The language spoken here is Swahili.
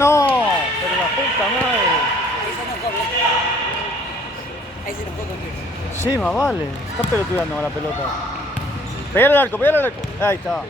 No, pero la puta madre. Ahí se enojó, ¿ves? Ahí se enojó conmigo. Sí, más vale. Está pelotudeando con la pelota. Pegale al arco, pegale al arco. Ahí está.